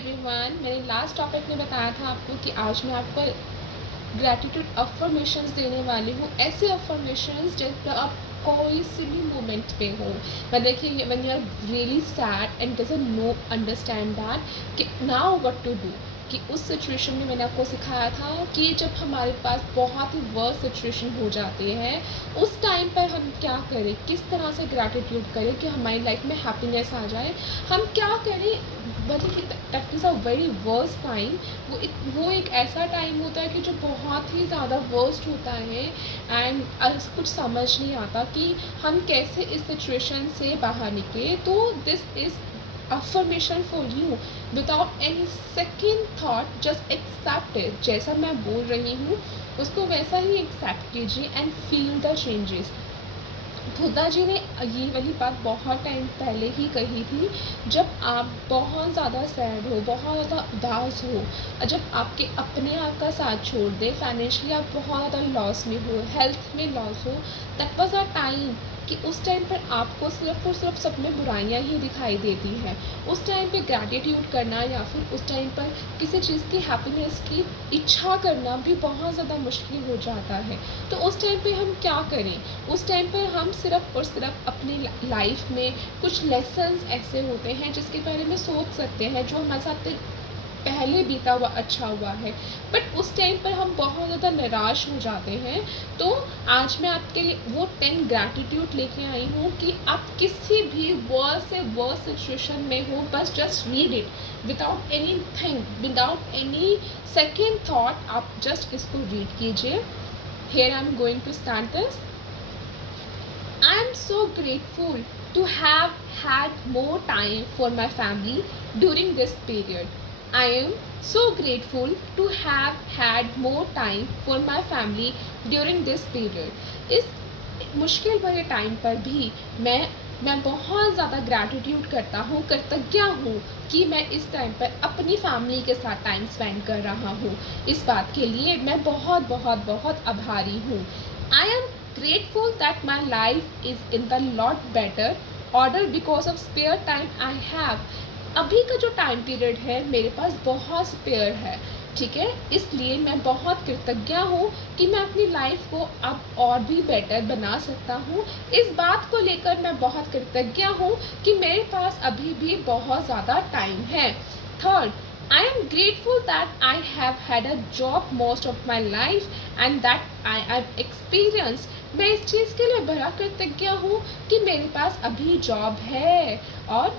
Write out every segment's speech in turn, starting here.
Everyone, मैंने last topic में बताया था आपको कि आज मैं आपको ग्रैटिट्यूड अफर्मेशंस देने वाली हूँ। ऐसे अफर्मेशंस जब पर आप कोई सिली मोमेंट पे हो, मतलब देखिए when you are really sad and doesn't know understand that कि नाउ व्हाट टू डू। कि उस सिचुएशन में मैंने आपको सिखाया था कि जब हमारे पास बहुत ही वर्स्ट सिचुएशन हो जाते हैं, उस टाइम पर हम क्या करें, किस तरह से ग्रैटिट्यूड करें कि हमारी लाइफ में हैप्पीनेस आ जाए। हम क्या करें, मतलब that is a very worst time. वो एक ऐसा टाइम होता है कि जो बहुत ही ज़्यादा वर्स्ट होता है एंड कुछ समझ नहीं आता कि हम कैसे इस सिचुएशन से बाहर निकले। तो this is affirmation for you without any second thought, just accept it। जैसा मैं बोल रही हूँ उसको वैसा ही एक्सेप्ट कीजिए एंड फील द चेंजेस। खुदा जी ने ये वाली बात बहुत टाइम पहले ही कही थी। जब आप बहुत ज़्यादा सैड हो, बहुत ज़्यादा उदास हो, जब आपके अपने आप का साथ छोड़ दे, फाइनेंशियली आप बहुत ज़्यादा लॉस में हो, हेल्थ में लॉस हो, दैट वाज अ टाइम कि उस टाइम पर आपको सिर्फ और सिर्फ सब में बुराइयां ही दिखाई देती हैं। उस टाइम पे ग्रैटिट्यूड करना या फिर उस टाइम पर किसी चीज़ की हैप्पीनेस की इच्छा करना भी बहुत ज़्यादा मुश्किल हो जाता है। तो उस टाइम पे हम क्या करें, उस टाइम पर हम सिर्फ और सिर्फ अपनी लाइफ में कुछ लेसन्स ऐसे होते हैं जिसके बारे में सोच सकते हैं, जो हमारे साथ पहले बीता हुआ अच्छा हुआ है, बट उस टाइम पर हम बहुत ज़्यादा निराश हो जाते हैं। तो आज मैं आपके लिए वो 10 ग्रैटिट्यूड लेके आई हूँ कि आप किसी भी वर्स्ट से वर्स्ट सिचुएशन में हो, बस just read it without anything, without any second thought. आप जस्ट इसको रीड कीजिए। Here I am going to start this. I am so grateful to have had more time for my family during this period. I am so grateful to have had more time for my family during this period. इस मुश्किल भरे time पर भी मैं बहुत ज़्यादा gratitude करता हूँ, कृतज्ञ हूँ कि मैं इस टाइम पर अपनी फैमिली के साथ टाइम स्पेंड कर रहा हूँ। इस बात के लिए मैं बहुत बहुत बहुत आभारी हूँ। I am grateful that my life is in the lot better order because of spare time I have। अभी का जो टाइम पीरियड है मेरे पास बहुत स्पेयर है, ठीक है, इसलिए मैं बहुत कृतज्ञ हूँ कि मैं अपनी लाइफ को अब और भी बेटर बना सकता हूँ। इस बात को लेकर मैं बहुत कृतज्ञ हूँ कि मेरे पास अभी भी बहुत ज़्यादा टाइम है। Third, I am grateful that I have had a job most of my life and that I have experienced। मैं इस चीज़ के लिए बड़ा कृतज्ञ हूँ कि मेरे पास अभी जॉब है, और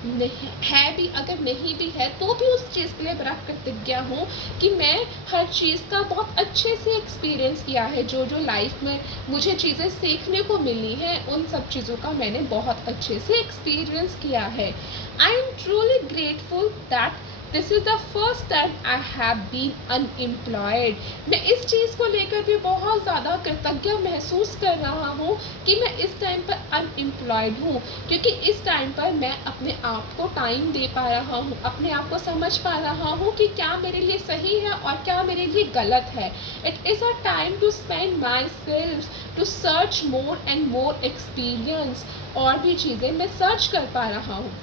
नहीं है भी, अगर नहीं भी है तो भी उस चीज़ के लिए बड़ा कृतज्ञ हूँ कि मैं हर चीज़ का बहुत अच्छे से एक्सपीरियंस किया है। जो जो लाइफ में मुझे चीज़ें सीखने को मिली हैं, उन सब चीज़ों का मैंने बहुत अच्छे से एक्सपीरियंस किया है। I am truly grateful that this is the first time I have been unemployed. मैं इस चीज़ को लेकर भी बहुत ज़्यादा कृतज्ञ महसूस कर रहा हूँ कि मैं इस टाइम पर अनएम्प्लॉयड हूँ, क्योंकि इस टाइम पर मैं अपने आप को टाइम दे पा रहा हूँ, अपने आप को समझ पा रहा हूँ कि क्या मेरे लिए सही है और क्या मेरे लिए गलत है। It is a time to spend myself to search more and more experience. और भी चीज़ें मैं सर्च कर पा रहा हूँ।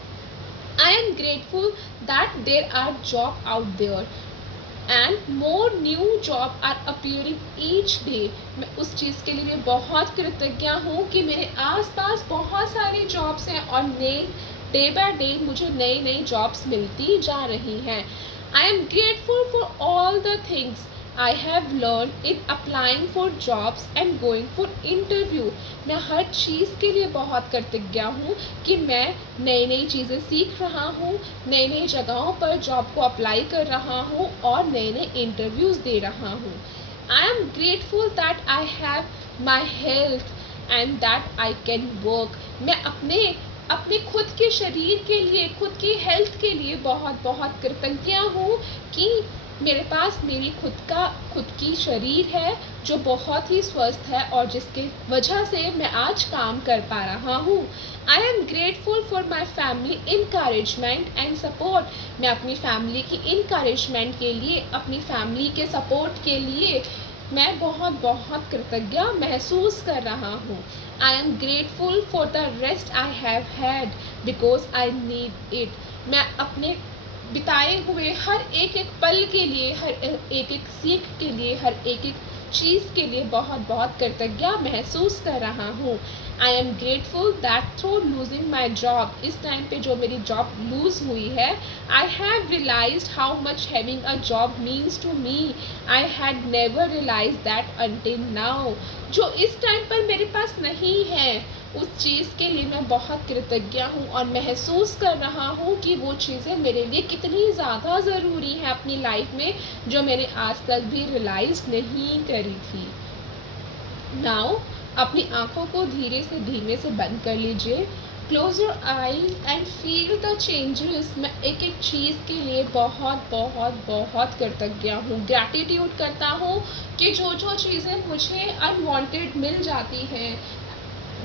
I am grateful that there are jobs out there and more new jobs are appearing each day। मैं उस चीज़ के लिए बहुत कृतज्ञ हूँ कि मेरे आसपास बहुत सारी जॉब्स हैं और नए डे बाय डे मुझे नई नई जॉब्स मिलती जा रही हैं। I am grateful for all the things I have learned in applying for jobs and going for interview। मैं हर चीज़ के लिए बहुत कृतज्ञ हूँ कि मैं नई नई चीज़ें सीख रहा हूँ, नई नई जगहों पर जॉब को अप्लाई कर रहा हूँ और नए नए इंटरव्यूज़ दे रहा हूँ। I am grateful that I have my health and that I can work. मैं अपने खुद के शरीर के लिए, खुद की हेल्थ के लिए बहुत बहुत कृतज्ञ हूँ कि मेरे पास मेरी खुद की शरीर है जो बहुत ही स्वस्थ है और जिसके वजह से मैं आज काम कर पा रहा हूँ। I am grateful for my family encouragement and support. मैं अपनी फैमिली की इनकरेजमेंट के लिए, अपनी फैमिली के सपोर्ट के लिए मैं बहुत बहुत कृतज्ञ महसूस कर रहा हूँ। I am grateful for the rest I have had because I need it. मैं अपने बिताए हुए हर एक एक पल के लिए, हर एक एक सीख के लिए, हर एक एक चीज़ के लिए बहुत बहुत कृतज्ञ महसूस कर रहा हूँ। I am grateful that through losing my job, इस टाइम पे जो मेरी जॉब लूज़ हुई है, I have realised how much having a job means to me. I had never realise that until now. जो इस टाइम पर मेरे पास नहीं है, उस चीज़ के लिए मैं बहुत कृतज्ञ हूँ और महसूस कर रहा हूँ कि वो चीज़ें मेरे लिए कितनी ज़्यादा ज़रूरी हैं अपनी लाइफ में, जो मैंने आज तक भी रियलाइज़ नहीं करी थी। नाउ अपनी आँखों को धीमे से बंद कर लीजिए। Close your eyes and feel the changes. मैं एक एक चीज़ के लिए बहुत बहुत बहुत कृतज्ञ हूँ, ग्रैटिट्यूड करता हूँ कि जो जो चीज़ें मुझे अनवांटेड मिल जाती हैं,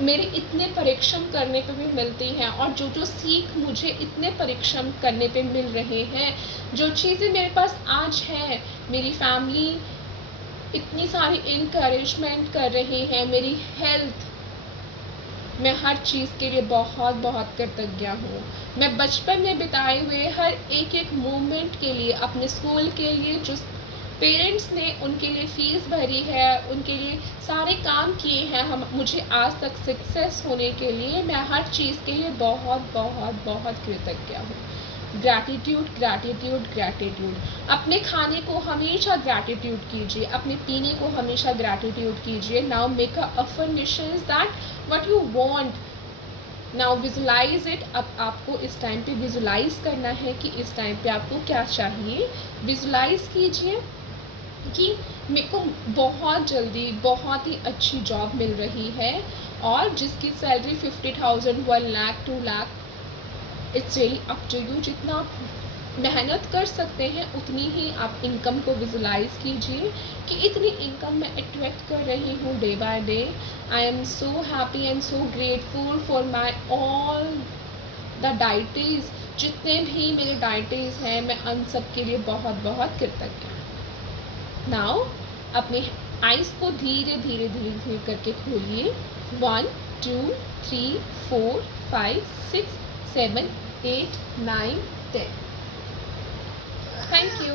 मेरे इतने परिश्रम करने पे भी मिलती हैं, और जो जो सीख मुझे इतने परिश्रम करने पे मिल रहे हैं, जो चीज़ें मेरे पास आज हैं, मेरी फैमिली इतनी सारी इनकरेजमेंट कर रही है, मेरी हेल्थ, मैं हर चीज़ के लिए बहुत बहुत कृतज्ञ हूँ। मैं बचपन में बिताए हुए हर एक एक मोमेंट के लिए, अपने स्कूल के लिए जो पेरेंट्स ने उनके लिए फ़ीस भरी है, उनके लिए सारे काम किए हैं, हम मुझे आज तक सक्सेस होने के लिए, मैं हर चीज़ के लिए बहुत बहुत बहुत कृतज्ञ हूँ। Gratitude gratitude gratitude. अपने खाने को हमेशा ग्रैटिट्यूड कीजिए, अपने पीने को हमेशा ग्रैटिट्यूड कीजिए। Now make a affirmations that what you want. Now visualise it. अब आपको इस टाइम पे विजुलाइज करना है कि इस टाइम पे आपको क्या चाहिए। विजुलाइज कीजिए कि मेरे को बहुत जल्दी बहुत ही अच्छी जॉब मिल रही है, और जिसकी salary 50,000, 1 lakh, 2 lakh, it's really up to you. जितना आप मेहनत कर सकते हैं उतनी ही आप इनकम को विजुलाइज कीजिए कि इतनी इनकम मैं अट्रैक्ट कर रही हूँ day by day. I am so happy and so grateful for my all the deities. जितने भी मेरे डाइटीज़ हैं, मैं उन सब के लिए बहुत बहुत कृतज्ञ हूँ। नाउ अपने आइज़ को धीरे धीरे धीरे धीरे करके खोलिए। 1 2 3 4 5 6 7 8 9 10। Thank you.